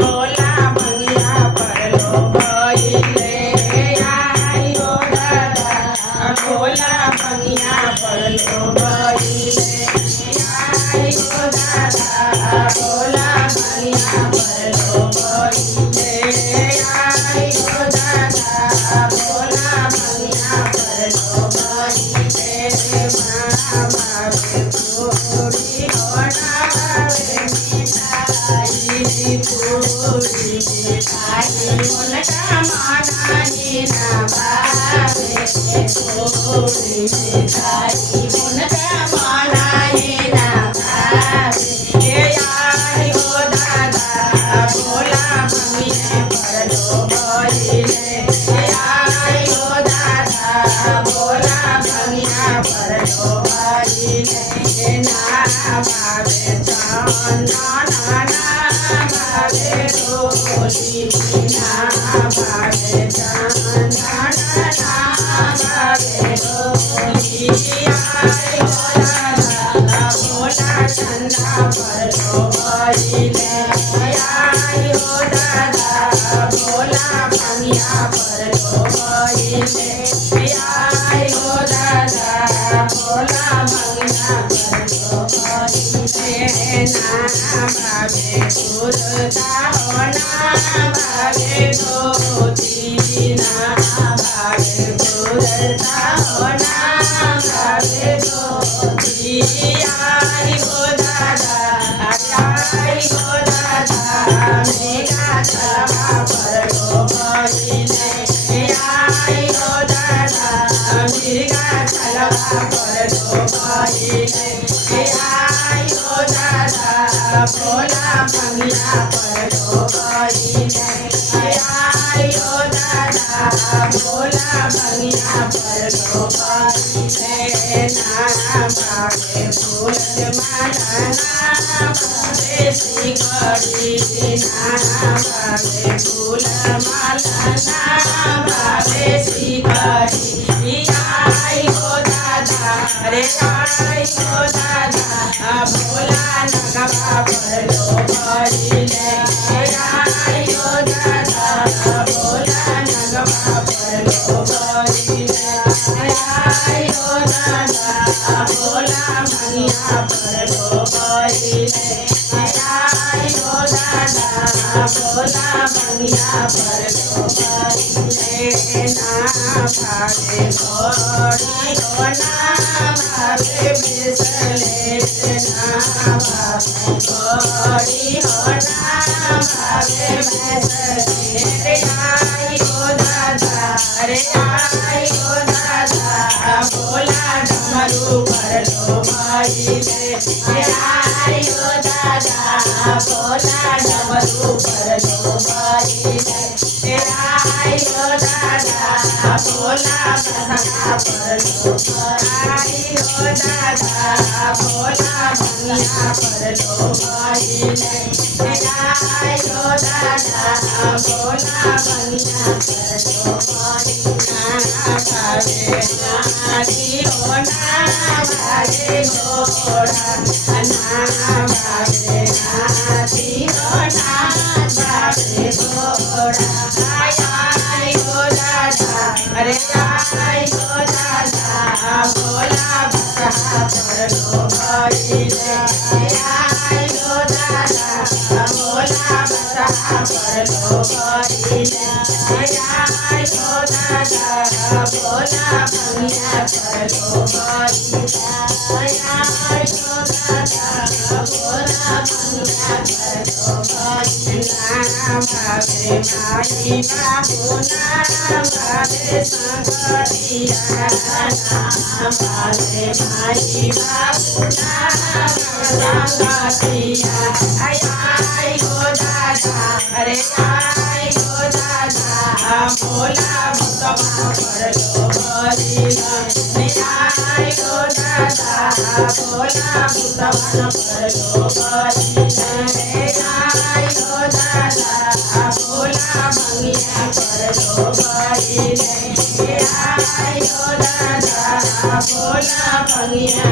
भोला भंगिया परलो भइले आयो दादा भोला भंगिया परलो भइले आयो दादा भोला भंगिया परलो भइले आयो दादा भोला भंगिया परलो भइले मामा पूरी बनावे मिठाई पूरी मिठाई उनका मानानी ना भावे पूरी मिठाई उनका मानानी ना भावे ये आई हो दादा भोला भंगिया परलो भइले ये आई हो दादा भोला भंगिया परलो भइले ना भावे चंदना ना भावे डोली ना भावे चंदना ना भावे डोली आई हो दादा भोला चंदा परलो भइले आई हो दादा भोला भंगिया परलो भइले आई हो दादा भोला भंगिया परलो भइले ना भावे कुर्ता हो ना भावे धोती ना भावे कुर्ता हो ना भावे धोती आई हो दादा मेरा छवा परलो भइले आई हो दादा मेरा छलवा परलो भइले आई हो दादा भोला भंगिया परलो भइले आई हो दादा भोला भंगिया परलो भइले ना भावे फूल माला ना भावे सिकड़ी ना भावे फूल माला ना भावे सिकड़ी आई हो दादा रे आई हो दादा भोला नगवा परलो भइले आई हो दादा भोला नगवा परलो भइले आई हो दादा भोला भंगिया परलो भइले आई हो दादा भोला भंगिया परलो भइले ना भावे घोड़ी हो ना भावे ब्रेसलेट ना भावे घोड़ी हो ना भावे ब्रेसलेट आई हो दादा रे आई हो दादा भोला डमरू परलो भइले आई हो दादा भोला डमरू परलो भइले आई हो दादा भोला बसहा परलो आई हो दादा भोला भंगिया परलो भइले आई हो दादा भोला भंगिया परलो भइले भावे हाथी हो ना भावे घोड़ा ना भावे हाथी हो ना भावे घोड़ा आई हो दादा अरे आई हो दादा भोला बसहा परलो भइले आई हो दादा भोला बसहा परलो भइले आई हो दादा भोला भंगिया परलो भइले आई हो दादा भोला भंगिया परलो भइले भावे माई बाबू ना भावे संगतिया ना भावे माई बाबू ना संगतिया आई हो दादा अरे आई हो दादा भोला भक्तवा परलो भइले आई हो दादा भोला भक्तवा परलो भइले आई हो दादा भोला भंगिया परलो भइले आई हो दादा भोला भंगिया